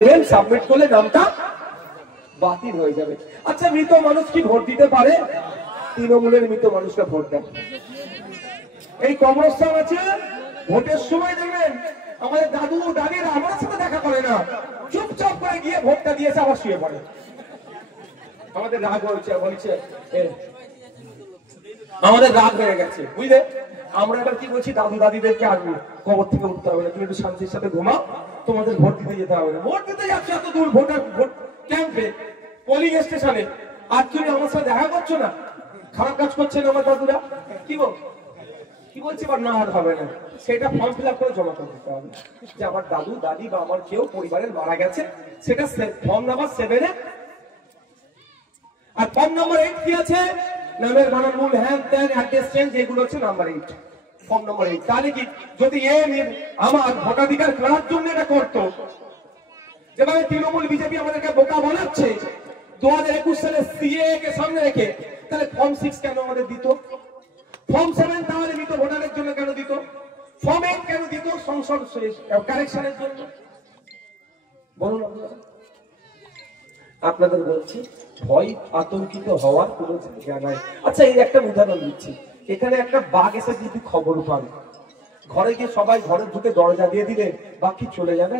Submit করলে নামটা বাতিল হয়ে যাবে। আচ্ছা, মৃত মানুষ কি ভোট দিতে পারে? তৃণমূলের মৃত মানুষরা ভোট দেয়। এই কবরস্থান আছে, ভোটের সময় দেখবেন আমাদের দাদু দাদিরা আমার সাথে দেখা করে না, চুপচাপ করে গিয়ে ভোটটা দিয়েছে, আবার শুয়ে পড়ে। আমাদের রাগ হয়েছে, বলছে আমাদের রাগ হয়ে গেছে, বুঝলে? আমরা এবার কি বলছি, দাদু দাদিদেরকে আসবো, কবর থেকে উঠতে হবে না, তুমি একটু শান্তির সাথে ঘুমাও, তোমাদের ভোট দিতে যেতে হবে না। ভোট দিতে যাচ্ছে এত দূর, ভোট ক্যাম্পে, পোলিং স্টেশনে, আর তুমি আমার সাথে দেখা করছো না? খারাপ কাজ করছেন আমার দাদুরা। কি বলছি, বা না আর হবে না, সেটা ফর্ম ফিল আপ করে জমা করে দিতে হবে যে আমার দাদু দাদি বা আমার কেউ পরিবারের মারা গেছে, সেটা ফর্ম নাম্বার 7 এ। আর ফর্ম নাম্বার 8 কি আছে? নামের বানান ভুল, হ্যান ত্যান, অ্যাড্রেস চেঞ্জ, এগুলো হচ্ছে নাম্বার 8, ফর্ম নাম্বার 8। তাহলে কি, যদি আমার ভোটাধিকার করার জন্য এটা করতো, যেভাবে তৃণমূল বিজেপি আমাদেরকে বোকা বানাচ্ছে 2021 সালে সিএএ কে সামনে রেখে, তাহলে ফর্ম 6 কেন আমাদের দিত? ফর্ম 7 তাহলে দিত ভোটারের জন্য কেন দিত? ফর্ম 8 কেন দিত? সংসদ কারেকশনের জন্য। বলুন আপনাদের বলছি, ভয় আতঙ্কিত হওয়ার কোনো জায়গা নাই। আচ্ছা, এই একটা উদাহরণ দিচ্ছি। এখানে একটা বাঘ এসে যদি খবর পান, ঘরে গিয়ে সবাই ঘরে ঢুকে দরজা দিয়ে দিলে বাকি চলে যাবে?